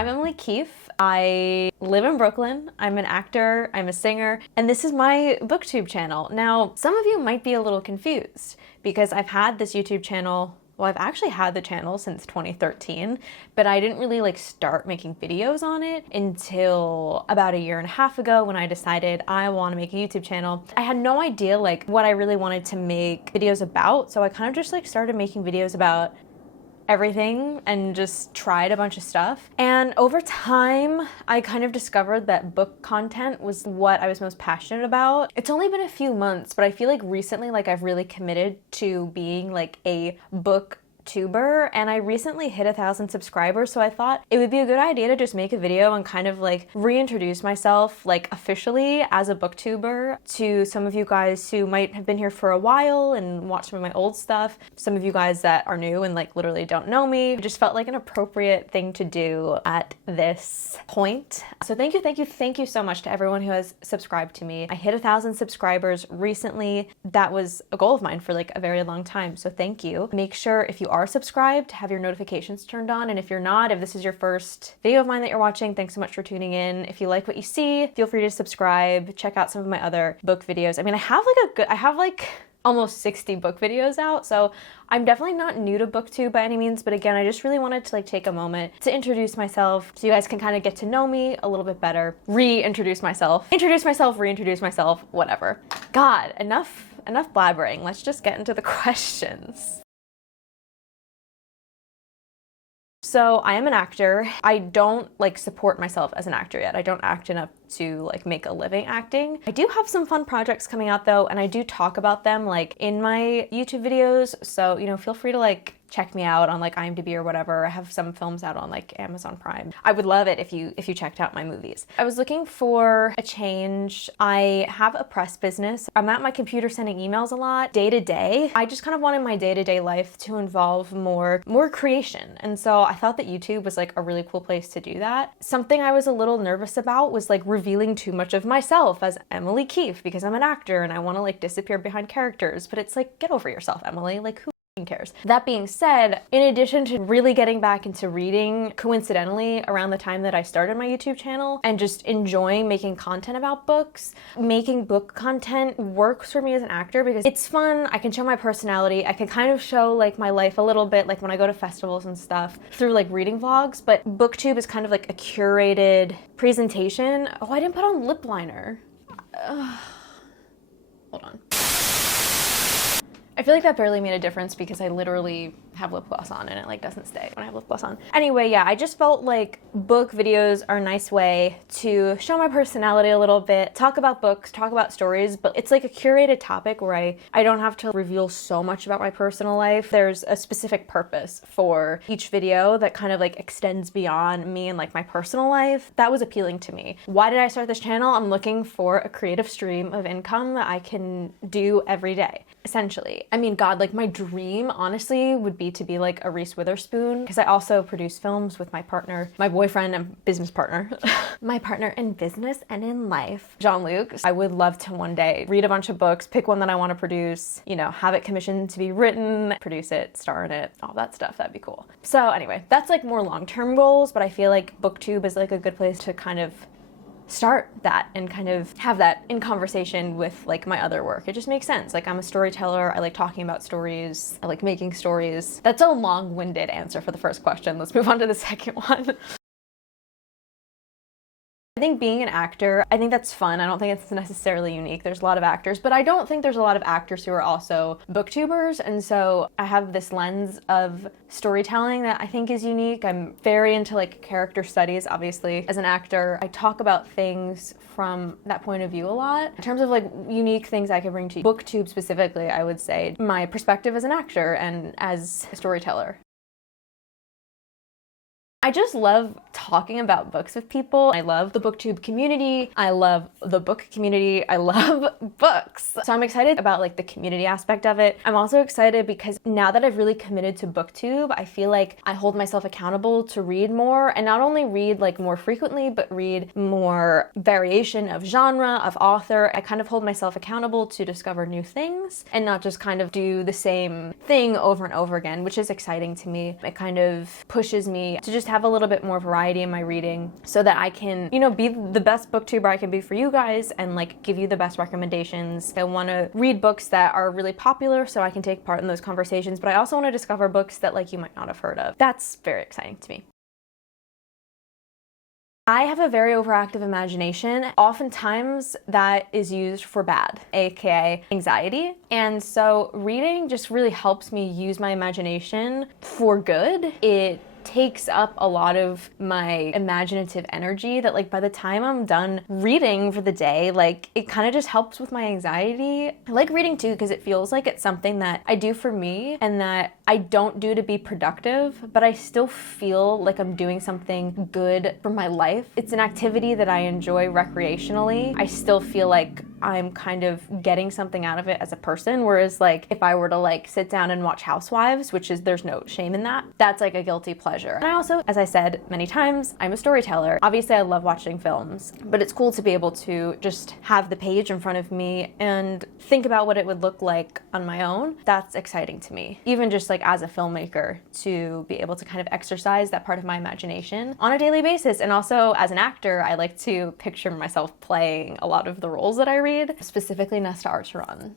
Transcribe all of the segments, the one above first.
I'm Emily Keefe. I live in Brooklyn. I'm an actor, I'm a singer, and this is my booktube channel. Now, some of you might be a little confused because I've had this YouTube channel. Well, I've actually had the channel since 2013, but I didn't really start making videos on it until about 1.5 years ago when I decided I want to make a YouTube channel. I had no idea what I really wanted to make videos about, so I kind of just started making videos about everything and just tried a bunch of stuff. And over time, I kind of discovered that book content was what I was most passionate about. It's only been a few months, but I feel like recently I've really committed to being a booktuber, and I recently hit 1,000 subscribers, so I thought it would be a good idea to just make a video and kind of reintroduce myself officially as a booktuber to some of you guys who might have been here for a while and watched some of my old stuff, some of you guys that are new and literally don't know me. It just felt like an appropriate thing to do at this point. So thank you so much to everyone who has subscribed to me. I hit 1,000 subscribers recently. That was a goal of mine for a very long time, so thank you. Make sure if you are subscribed, have your notifications turned on, and if you're not, if this is your first video of mine that you're watching, thanks so much for tuning in. If you like what you see, feel free to subscribe. Check out some of my other book videos. I mean, I have almost 60 book videos out, so I'm definitely not new to booktube by any means, but again, I just really wanted to take a moment to introduce myself so you guys can kind of get to know me a little bit better. Reintroduce myself, reintroduce myself, whatever. God, enough blabbering. Let's just get into the questions. So I am an actor. I don't support myself as an actor yet. I don't act enough to make a living acting. I do have some fun projects coming out though, and I do talk about them in my YouTube videos. So, feel free to check me out on IMDb or whatever. I have some films out on Amazon Prime. I would love it if you checked out my movies. I was looking for a change. I have a press business. I'm at my computer sending emails a lot, day to day. I just kind of wanted my day-to-day life to involve more creation. And so I thought that YouTube was a really cool place to do that. Something I was a little nervous about was revealing too much of myself as Emily Keefe because I'm an actor and I want to disappear behind characters. But it's get over yourself, Emily. Who cares? That being said, in addition to really getting back into reading, coincidentally around the time that I started my YouTube channel and just enjoying making content about books, making book content works for me as an actor because it's fun. I can show my personality. I can kind of show my life a little bit, when I go to festivals and stuff through reading vlogs, but booktube is kind of a curated presentation. Oh, I didn't put on lip liner. Hold on. I feel that barely made a difference because I literally have lip gloss on and it doesn't stay when I have lip gloss on. Anyway, yeah, I just felt book videos are a nice way to show my personality a little bit, talk about books, talk about stories, but it's a curated topic where I don't have to reveal so much about my personal life. There's a specific purpose for each video that kind of extends beyond me and my personal life. That was appealing to me. Why did I start this channel? I'm looking for a creative stream of income that I can do every day, essentially. I mean, God, my dream, honestly, would be to be a Reese Witherspoon, because I also produce films with my partner, my boyfriend and business partner, my partner in business and in life, Jean-Luc. I would love to one day read a bunch of books, pick one that I want to produce, have it commissioned to be written, produce it, star in it, all that stuff. That'd be cool. So anyway, that's more long-term goals, but I feel BookTube is a good place to kind of start that and kind of have that in conversation with my other work. It just makes sense. I'm a storyteller. I like talking about stories. I like making stories. That's a long-winded answer for the first question. Let's move on to the second one. I think being an actor, I think that's fun. I don't think it's necessarily unique. There's a lot of actors, but I don't think there's a lot of actors who are also booktubers. And so I have this lens of storytelling that I think is unique. I'm very into character studies, obviously. As an actor, I talk about things from that point of view a lot. In terms of unique things I can bring to booktube specifically, I would say my perspective as an actor and as a storyteller. I just love talking about books with people. I love the booktube community. I love the book community. I love books. So I'm excited about the community aspect of it. I'm also excited because now that I've really committed to booktube, I feel I hold myself accountable to read more, and not only read more frequently, but read more variation of genre, of author. I kind of hold myself accountable to discover new things and not just kind of do the same thing over and over again, which is exciting to me. It kind of pushes me to just have a little bit more variety anxiety in my reading so that I can, you know, be the best booktuber I can be for you guys and like give you the best recommendations. I want to read books that are really popular so I can take part in those conversations, but I also want to discover books that like you might not have heard of. That's very exciting to me. I have a very overactive imagination. Oftentimes that is used for bad, aka anxiety. And so reading just really helps me use my imagination for good. It takes up a lot of my imaginative energy that like by the time I'm done reading for the day, like it kind of just helps with my anxiety. I like reading too because it feels like it's something that I do for me and that I don't do to be productive, but I still feel like I'm doing something good for my life. It's an activity that I enjoy recreationally. I still feel like I'm kind of getting something out of it as a person, whereas like if I were to like sit down and watch Housewives, which is there's no shame in that, that's like a guilty pleasure. And I also, as I said many times, I'm a storyteller. Obviously I love watching films, but it's cool to be able to just have the page in front of me and think about what it would look like on my own. That's exciting to me. Even just like as a filmmaker, to be able to kind of exercise that part of my imagination on a daily basis. And also as an actor, I like to picture myself playing a lot of the roles that I read, specifically Nesta Archeron.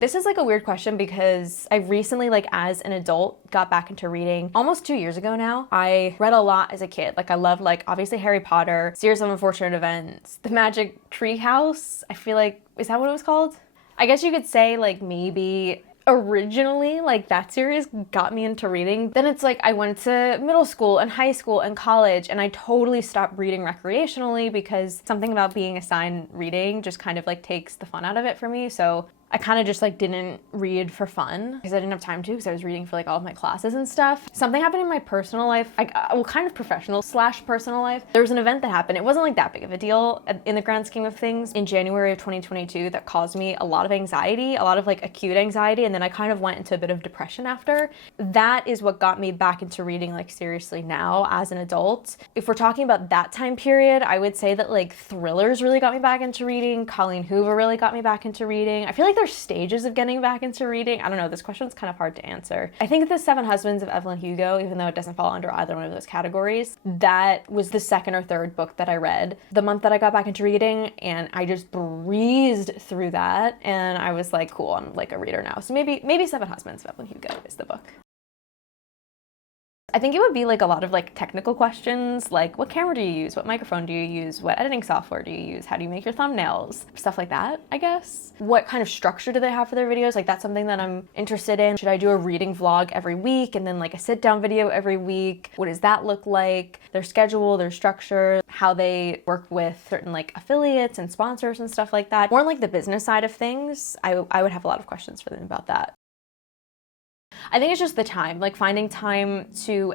This is like a weird question because I recently, like as an adult, got back into reading almost 2 years ago now. I read a lot as a kid. Like I loved like obviously Harry Potter, Series of Unfortunate Events, The Magic Tree House. I feel like, is that what it was called? I guess you could say like maybe originally like that series got me into reading. Then it's like I went to middle school and high school and college and I totally stopped reading recreationally because something about being assigned reading just kind of like takes the fun out of it for me. So I kind of just like didn't read for fun because I didn't have time to because I was reading for like all of my classes and stuff. Something happened in my personal life, well kind of professional / personal life. There was an event that happened. It wasn't like that big of a deal in the grand scheme of things in January of 2022 that caused me a lot of anxiety, a lot of like acute anxiety, and then I kind of went into a bit of depression after. That is what got me back into reading like seriously now as an adult. If we're talking about that time period, I would say that like thrillers really got me back into reading. Colleen Hoover really got me back into reading. I feel like there's stages of getting back into reading. I don't know, this question's kind of hard to answer. I think The Seven Husbands of Evelyn Hugo, even though it doesn't fall under either one of those categories, that was the second or third book that I read the month that I got back into reading, and I just breezed through that and I was like, cool, I'm like a reader now. So maybe Seven Husbands of Evelyn Hugo is the book. I think it would be like a lot of like technical questions, like what camera do you use? What microphone do you use? What editing software do you use? How do you make your thumbnails? Stuff like that, I guess. What kind of structure do they have for their videos? Like that's something that I'm interested in. Should I do a reading vlog every week and then like a sit down video every week? What does that look like? Their schedule, their structure, how they work with certain like affiliates and sponsors and stuff like that. More like the business side of things, I would have a lot of questions for them about that. I think it's just the time, like finding time to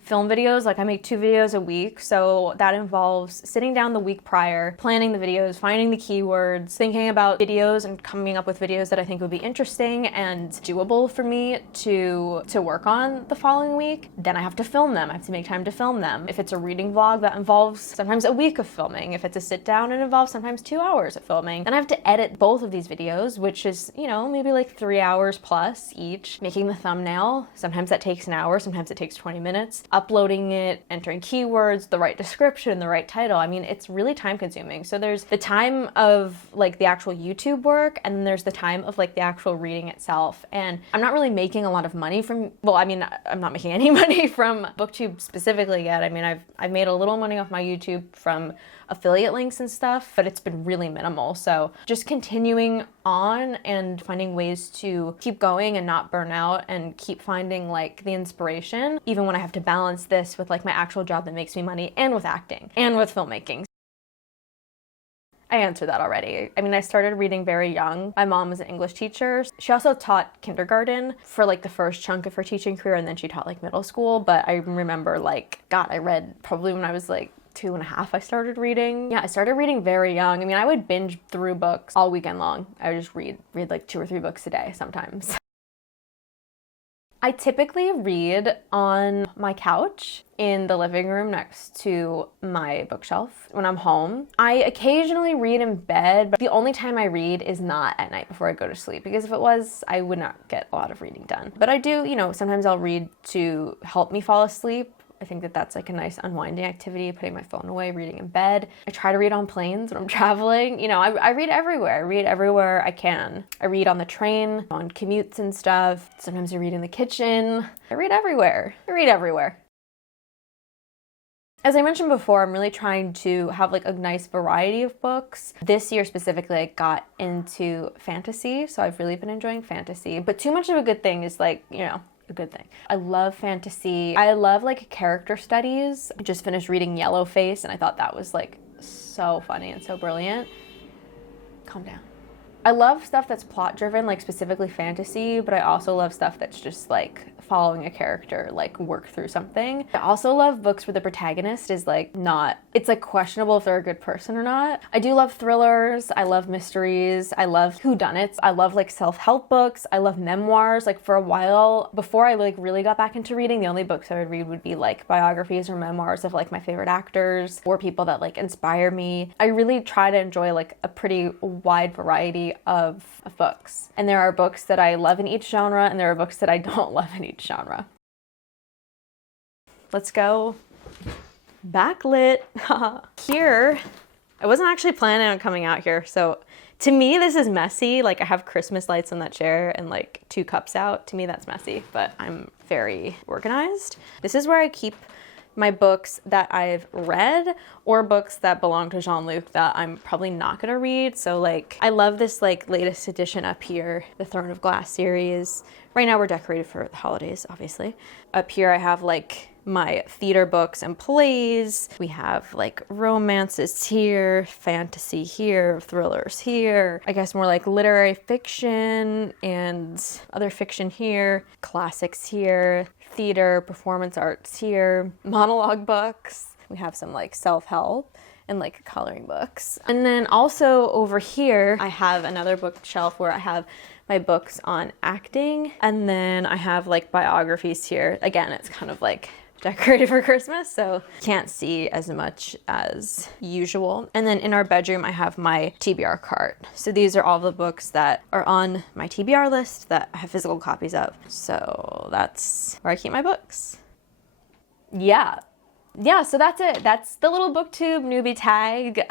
film videos. Like I make 2 videos a week, so that involves sitting down the week prior, planning the videos, finding the keywords, thinking about videos and coming up with videos that I think would be interesting and doable for me to work on the following week. Then I have to film them. I have to make time to film them. If it's a reading vlog, that involves sometimes a week of filming. If it's a sit down, it involves sometimes 2 hours of filming. Then I have to edit both of these videos, which is, you know, maybe like 3 hours plus each. Making the thumbnail, sometimes that takes an hour, sometimes it takes 20 minutes. Uploading it, entering keywords, the right description, the right title. I mean, it's really time consuming. So there's the time of like the actual YouTube work, and then there's the time of like the actual reading itself. And I'm not really making a lot of money from, well, I mean, I'm not making any money from BookTube specifically yet. I mean, I've made a little money off my YouTube from affiliate links and stuff, but it's been really minimal. So just continuing on and finding ways to keep going and not burn out and keep finding like the inspiration, even when I have to balance this with like my actual job that makes me money and with acting and with filmmaking. I answered that already. I mean, I started reading very young. My mom was an English teacher. She also taught kindergarten for like the first chunk of her teaching career, and then she taught like middle school. But I remember like, God, I read probably when I was like 2.5, I started reading. Yeah, I started reading very young. I mean, I would binge through books all weekend long. I would just read like 2 or 3 books a day sometimes. I typically read on my couch in the living room next to my bookshelf when I'm home. I occasionally read in bed, but the only time I read is not at night before I go to sleep, because if it was, I would not get a lot of reading done. But I do, you know, sometimes I'll read to help me fall asleep, I think that that's like a nice unwinding activity, putting my phone away, reading in bed. I try to read on planes when I'm traveling. You know, I read everywhere. I read everywhere I can. I read on the train, on commutes and stuff. Sometimes I read in the kitchen. I read everywhere. I read everywhere. As I mentioned before, I'm really trying to have like a nice variety of books. This year specifically, I got into fantasy, so I've really been enjoying fantasy. But too much of a good thing is like, you know, a good thing. I love fantasy. I love like character studies. I just finished reading Yellowface and I thought that was like so funny and so brilliant. Calm down. I love stuff that's plot driven, like specifically fantasy, but I also love stuff that's just like following a character, like work through something. I also love books where the protagonist is like not, it's like questionable if they're a good person or not. I do love thrillers. I love mysteries. I love whodunits. I love like self-help books. I love memoirs. Like for a while, before I like really got back into reading, the only books I would read would be like biographies or memoirs of like my favorite actors or people that like inspire me. I really try to enjoy like a pretty wide variety of books. And there are books that I love in each genre and there are books that I don't love in each genre. Let's go backlit. Here, I wasn't actually planning on coming out here, so to me this is messy. Like I have Christmas lights on that chair and like 2 cups out. To me that's messy, but I'm very organized. This is where I keep my books that I've read or books that belong to Jean-Luc that I'm probably not gonna read. So like, I love this like latest edition up here, the Throne of Glass series. Right now we're decorated for the holidays, obviously. Up here I have like my theater books and plays. We have like romances here, fantasy here, thrillers here. I guess more like literary fiction and other fiction here, classics here, theater, performance arts here, monologue books. We have some like self-help and like coloring books. And then also over here, I have another bookshelf where I have my books on acting. And then I have like biographies here. Again, it's kind of like decorated for Christmas, so can't see as much as usual. And then in our bedroom, I have my TBR cart. So these are all the books that are on my TBR list that I have physical copies of. So that's where I keep my books. Yeah, so that's it. That's the little booktube newbie tag.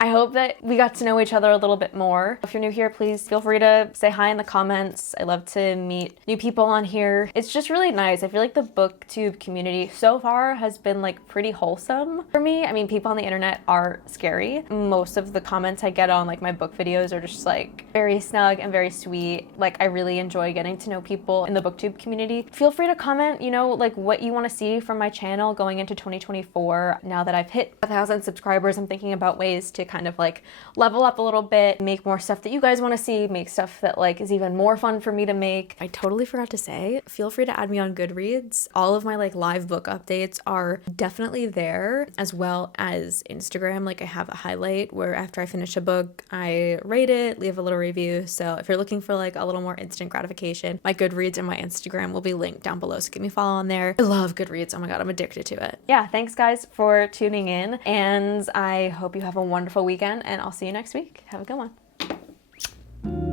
I hope that we got to know each other a little bit more. If you're new here, please feel free to say hi in the comments. I love to meet new people on here. It's just really nice. I feel like the booktube community so far has been like pretty wholesome for me. I mean, people on the internet are scary. Most of the comments I get on like my book videos are just like very snug and very sweet. Like I really enjoy getting to know people in the booktube community. Feel free to comment, you know, like what you want to see from my channel going into 2024. Now that I've hit 1,000 subscribers, I'm thinking about ways to kind of like level up a little bit, make more stuff that you guys want to see, make stuff that like is even more fun for me to make. I totally forgot to say, feel free to add me on Goodreads. All of my like live book updates are definitely there, as well as Instagram. Like I have a highlight where after I finish a book, I rate it, leave a little review. So if you're looking for like a little more instant gratification, my Goodreads and my Instagram will be linked down below. So give me a follow on there. I love Goodreads. Oh my God, I'm addicted to it. Yeah, thanks guys for tuning in, and I hope you have a wonderful weekend, and I'll see you next week. Have a good one.